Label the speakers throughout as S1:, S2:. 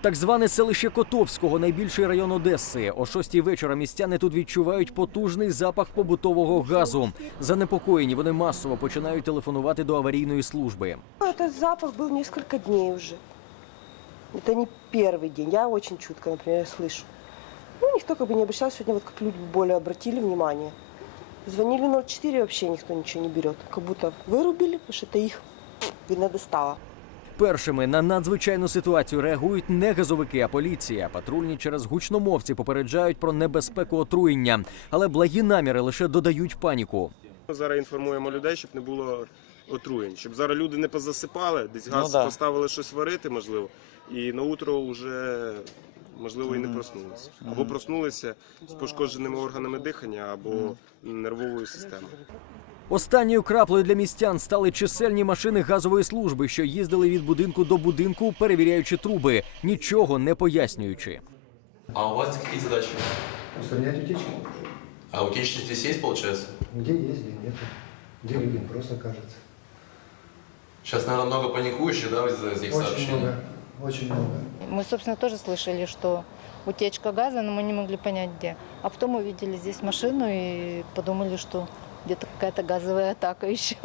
S1: Так зване селище Котовського, найбільший район Одеси. О 6-й вечора містяни тут відчувають потужний запах побутового газу. Занепокоєні вони масово починають телефонувати до аварійної служби.
S2: Этот запах был несколько дней уже. Это не первый день. Я очень чутко, например, слышу. Ну, никто как бы не обращался. Сегодня вот как люди более обратили внимание. Звонили 04, вообще никто ничего не берет. Как будто вырубили, потому что это их, видно, достало.
S1: Першими на надзвичайну ситуацію реагують не газовики, а поліція. Патрульні через гучномовці попереджають про небезпеку отруєння. Але благі наміри лише додають паніку.
S3: Ми зараз інформуємо людей, щоб не було отруєнь. Щоб зараз люди не позасипали, десь газ поставили щось варити, можливо, і на утро вже, можливо, і не проснулися. Або проснулися з пошкодженими органами дихання, або нервовою системою.
S1: Останньою краплею для містян стали чисельні машини газової служби, що їздили від будинку до будинку, перевіряючи труби, нічого не пояснюючи.
S4: А у вас какие задачи?
S5: Устранять утечки.
S4: А утечки здесь есть, получается?
S5: Где есть, где нет. Где людям просто кажется.
S4: Сейчас, наверное, много паникующих, да, из-за этих
S5: Очень
S4: сообщений?
S5: много. Очень много.
S6: Мы, собственно, тоже слышали, что утечка газа, но мы не могли понять, где. А потом увидели здесь машину и подумали, что где-то какая-то газовая атака еще.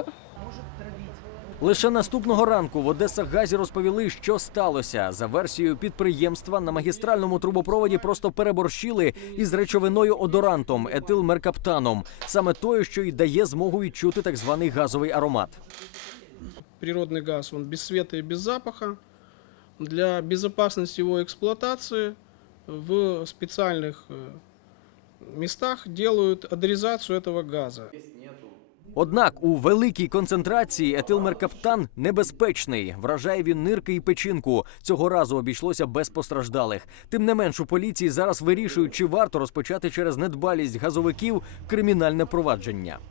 S1: Лише наступного ранку в Одесагазі розповіли, що сталося. За версією підприємства, на магістральному трубопроводі просто переборщили із речовиною одорантом – етилмеркаптаном. Саме тою, що й дає змогу відчути так званий газовий аромат.
S7: Природный газ, он без света и без запаха. Для безопасности его эксплуатации в специальных местах делают адеризацию этого газа.
S1: Однак у великій концентрації етилмеркаптан небезпечний. Вражає він нирки і печінку. Цього разу обійшлося без постраждалих. Тим не менш, у поліції зараз вирішують, чи варто розпочати через недбалість газовиків кримінальне провадження.